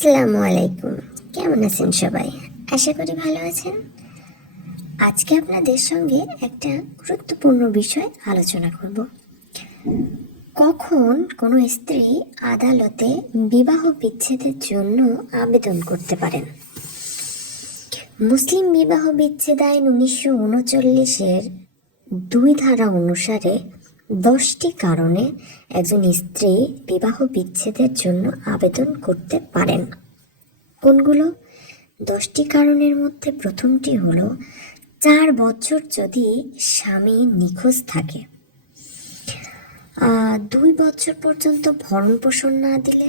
আসসালামু আলাইকুম। কেমন আছেন সবাই? আশা করি ভালো আছেন। আজকে আপনাদের সঙ্গে একটা গুরুত্বপূর্ণ বিষয় আলোচনা করব। কখন কোনো স্ত্রী আদালতে বিবাহ বিচ্ছেদের জন্য আবেদন করতে পারেন? মুসলিম বিবাহ বিচ্ছেদ আইন 1939-এর 2 ধারা অনুসারে 10টি কারণে একজন স্ত্রী বিবাহ বিচ্ছেদের জন্য আবেদন করতে পারেন। কোনগুলো? 10টি কারণের মধ্যে প্রথমটি হলো 4 বছর যদি স্বামী নিখোঁজ থাকে, 2 বছর পর্যন্ত ভরণ পোষণ না দিলে,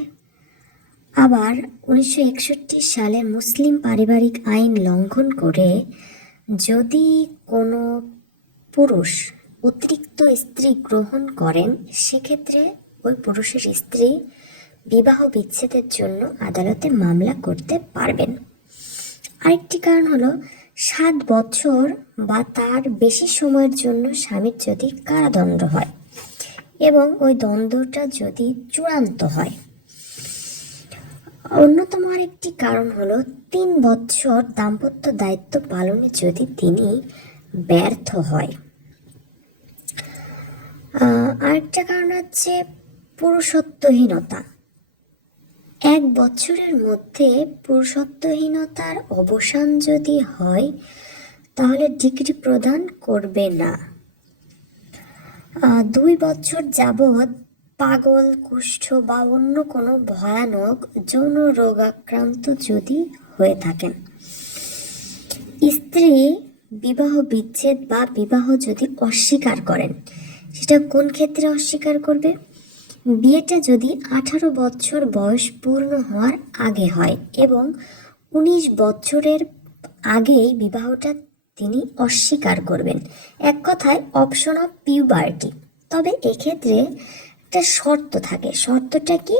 আবার 1961 সালে মুসলিম পারিবারিক আইন লঙ্ঘন করে যদি কোনো পুরুষ অতিরিক্ত স্ত্রী গ্রহণ করেন, সেক্ষেত্রে ওই পুরুষের স্ত্রী বিবাহ বিচ্ছেদের জন্য আদালতে মামলা করতে পারবেন। আরেকটি কারণ হলো 7 বছর বা তার বেশি সময়ের জন্য স্বামীর যদি কারাদণ্ড হয় এবং ওই দ্বন্দ্বটা যদি চূড়ান্ত হয়। অন্যতম আরেকটি কারণ হলো 3 বছর দাম্পত্য দায়িত্ব পালনে যদি তিনি ব্যর্থ হয়। আরেকটা কারণ হচ্ছে পুরুষত্বহীনতা। 1 বছরের মধ্যে পুরুষত্বহীনতার অবসান যদি হয়, তাহলে ডিগ্রি প্রদান করবে না। 2 বছর যাবৎ পাগল, কুষ্ঠ বা অন্য কোনো ভয়ানক যৌন রোগাক্রান্ত যদি হয়ে থাকেন। স্ত্রী বিবাহ বিচ্ছেদ বা বিবাহ যদি অস্বীকার করেন, সেটা কোন ক্ষেত্রে অস্বীকার করবে? বিয়েটা যদি 18 বছর বয়স পূর্ণ হওয়ার আগে হয় এবং 19 বছরের আগেই বিবাহটা তিনি অস্বীকার করবেন। এক কথায় অপশন অফ পিউবার্টি। তবে এক্ষেত্রে একটা শর্ত থাকে। শর্তটা কি?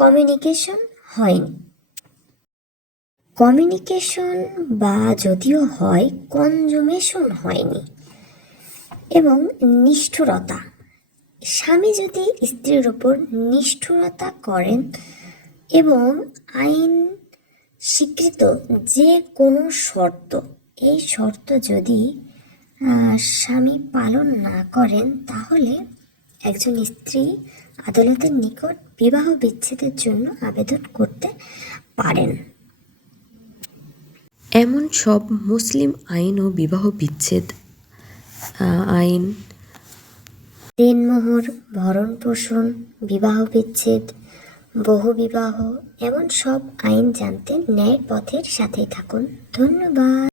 কমিউনিকেশন হয়নি। কমিউনিকেশন বা যদিও হয়, কনজুমেশন হয়নি। এবং নিষ্ঠুরতা। স্বামী যদি স্ত্রীর উপর নিষ্ঠুরতা করেন এবং আইন স্বীকৃত যে কোনো শর্ত, এই শর্ত যদি স্বামী পালন না করেন, তাহলে একজন স্ত্রী আদালতের নিকট বিবাহ বিচ্ছেদের জন্য আবেদন করতে পারেন। এমন সব মুসলিম আইন ও বিবাহ বিচ্ছেদ আইন, দেনমোহর, ভরণ পোষণ, বিবাহ বিচ্ছেদ, বহুবিবাহ, এমন সব আইন জানতে ন্যায়ের পথের সাথেই থাকুন। ধন্যবাদ।